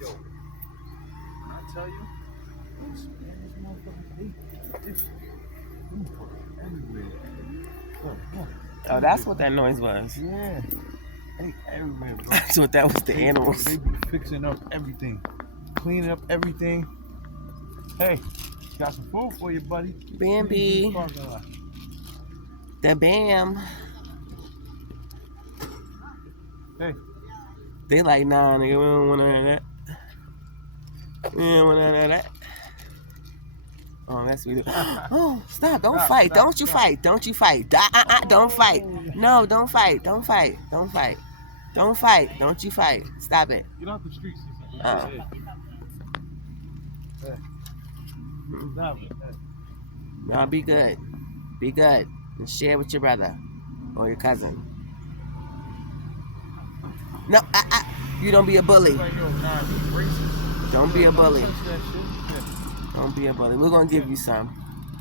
Yo, when I tell you, this motherfucker, everywhere. Look. Oh, that's what that noise was. Yeah. They everywhere, bro. That's what that was, the animals. They be fixing up everything. Cleaning up everything. Hey, got some food for you, buddy. Bambi. The Bam. Hey. They like, nah, nigga, we don't want none of that. We don't want none of that. Oh, that's weird. Oh, stop. Don't fight. Don't you fight. Don't you fight. Don't fight. No, don't fight. Don't fight. Don't fight. Don't fight. Don't you fight. Stop it. Get off the streets. No, be good. Be good. And share with your brother or your cousin. No, you don't be a bully. Don't be a bully. Don't be a bully. We're going to give you some.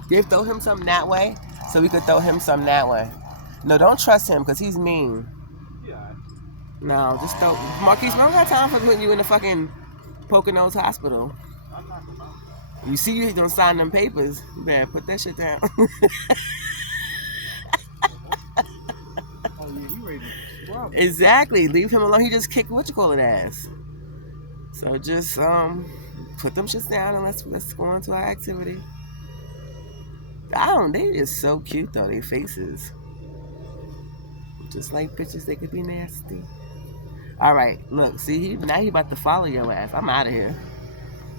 Throw him some that way so we could throw him some that way. No, don't trust him because he's mean. No, just throw. Marquise, we don't got time for putting you in the fucking Poconos hospital. You see you don't sign them papers. You better put that shit down. Exactly. Leave him alone. He just kicked ass. So just put them shits down and let's go on to our activity. They just so cute though, their faces. Just like bitches, they could be nasty. Alright, look, see now he about to follow your ass. I'm out of here.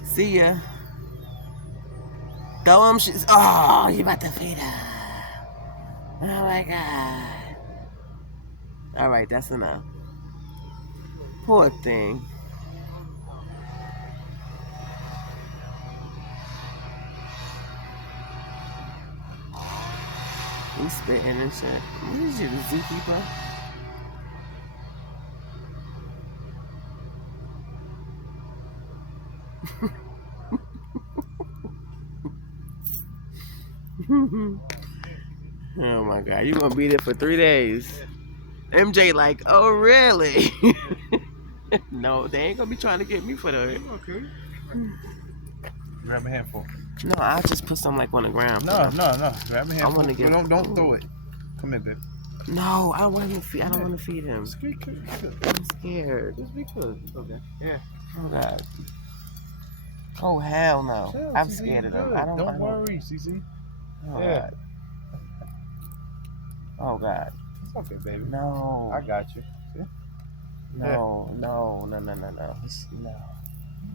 See ya. Throw him shits. Oh, he about to feed her. Oh my god. Alright, that's enough. Poor thing. He's spitting and shit. What is you, the zookeeper? Oh my god, you gonna be there for 3 days. MJ like, oh really? No, they ain't gonna be trying to get me for the. Okay. Grab a handful. No, I'll just put some like on the ground. No. Grab a handful. I want to get. Don't throw it. Come here, babe. No, I don't want to feed. I don't want to feed him. Just be good. I'm scared. Just be good. Okay. Yeah. Oh god. Oh hell no! Chill, I'm CC, scared of them. good. I don't worry, CC. Oh Yeah. god. Oh god. It's okay, baby. No. I got you. See? No. No. You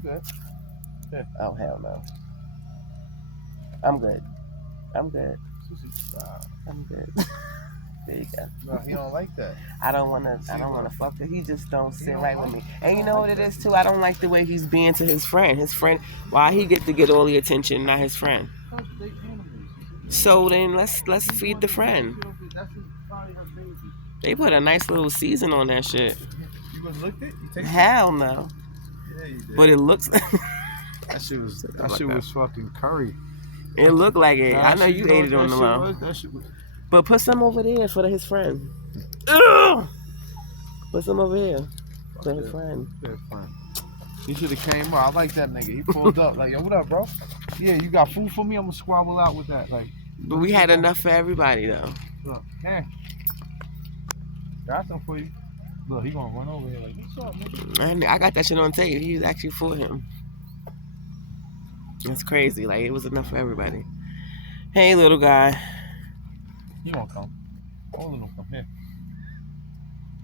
good? Yeah. Oh hell no. I'm good. CC, I'm good. There you go. no, he don't like that. I don't wanna fuck it. He just don't sit right with me. And you know what it is too? I don't like the way he's being to his friend. His friend, why he get to get all the attention, not his friend. So then let's feed the friend. They put a nice little season on that shit. You gonna look it? You take Hell no. Yeah, you did. But it looks. That shit was fucking curry. It looked like it. I know you ate it on the low. That shit was. But put some over there for his friend. Ugh! Put some over here for his friend. He should have came up. I like that nigga. He pulled up like, yo, what up, bro? Yeah, you got food for me? I'm gonna squabble out with that. Like, but we had enough for everybody though. look, here. Got some for you. Look, he gonna run over here like, what's up, nigga? I got that shit on tape. He was actually for him. That's crazy. Like it was enough for everybody. Hey, little guy. He won't come. All of them come here.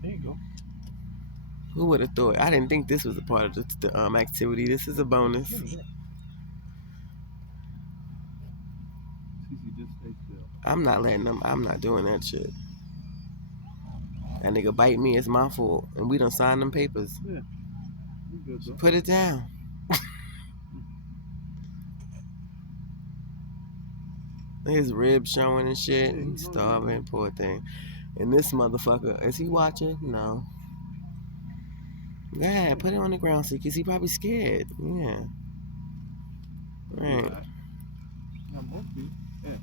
There you go. Who would have thought? I didn't think this was a part of the activity. This is a bonus. I'm not letting them. I'm not doing that shit. That nigga bite me. It's my fault, and we done signed them papers. Yeah. You good, bro. Put it down. His ribs showing and shit. He's starving, poor thing. And this motherfucker, is he watching? No. Yeah, put it on the ground, see, because he probably scared. Yeah. Right. Yeah.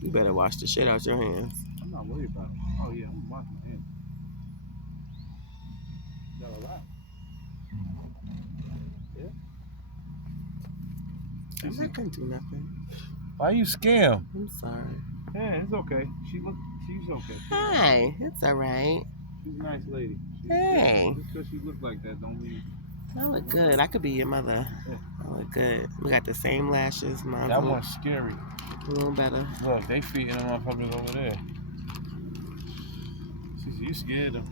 You better wash the shit out your hands. I'm not not worried about it. Oh yeah, I'm watching him. Got a lot. I'm not gonna do nothing. Why you scam? I'm sorry. Yeah, it's okay. She's okay. Hi, it's alright. She's a nice lady. Hey. Just because she look like that don't mean. I look good. I could be your mother. I look good. We got the same lashes. Mine's That one's scary. a little better. Look, they feeding them motherfuckers over there. You scared them.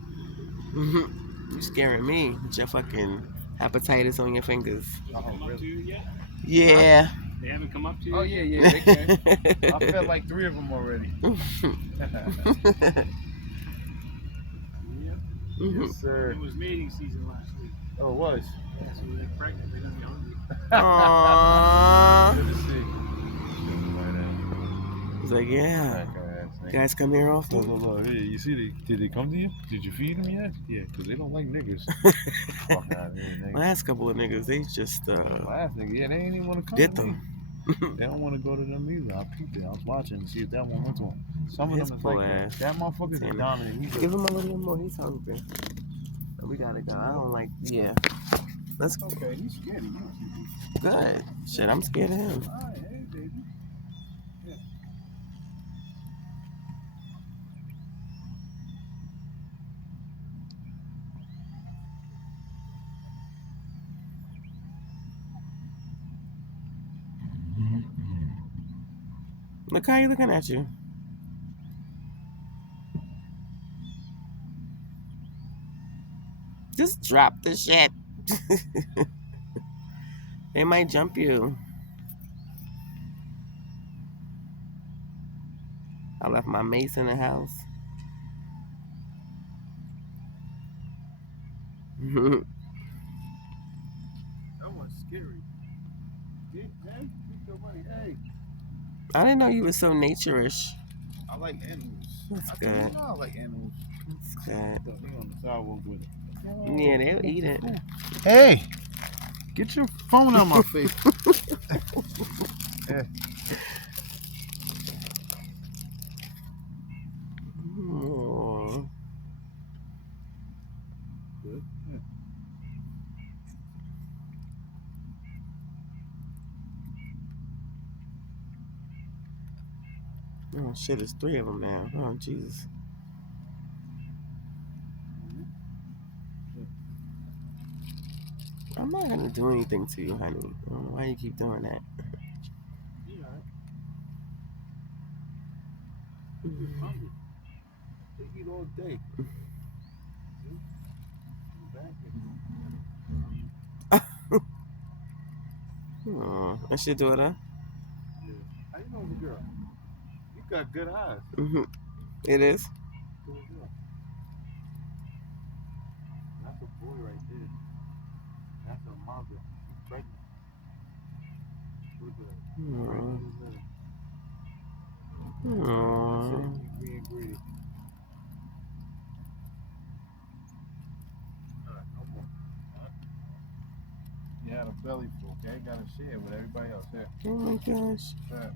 You scaring me with your fucking hepatitis on your fingers. Oh, really? Yeah. They haven't come up to you? Oh yeah, yeah, they can. I felt like 3 of them already. Yes, sir. It was mating season last week. Oh, it was. Yeah, so they're pregnant. They're gonna be hungry. Aww. Good to see. He's like, yeah. You guys come here often? Look. Hey, you see, did they come to you? Did you feed them yet? Yeah, because they don't like niggas. Fuck out here, niggas. Last couple of niggas, they just Last nigga, yeah, they ain't even want to come did to me. them. They don't want to go to them either. I peeped it. I was watching to see if that one went to him. Some of His them is poor like ass. that motherfucker's Damn it. dominant. Give him a little more. He's hungry. We gotta go. I don't like. Yeah. Let's go. Okay, he's scared of you. Good. Shit, I'm scared of him. All right, hey, baby. Yeah. Look how you looking at you. Just drop the shit. They might jump you. I left my mace in the house. That one's scary. Hey, pick your money. Hey. I didn't know you were so nature-ish. I like animals. That's I good. know I like animals. That's good. He on the sidewalk with it. Yeah, they'll eat it. Hey, get your phone out my face. Yeah. Oh. Good. Yeah. Oh shit, there's 3 of them now. Oh Jesus. I'm not gonna do anything to you, honey. I don't know why you keep doing that. You all right? You're hungry. They eat all day. Oh, that's your daughter? Yeah. How you know it's a girl? You got good eyes. It is? Good girl. That's a boy right there. That's a mother. She's pregnant. Look at her. Right in his head. That's Aww. it. You being greedy. Alright, no more. Alright. You had a belly full, okay? Gotta share with everybody else. Here. Oh my gosh. Alright.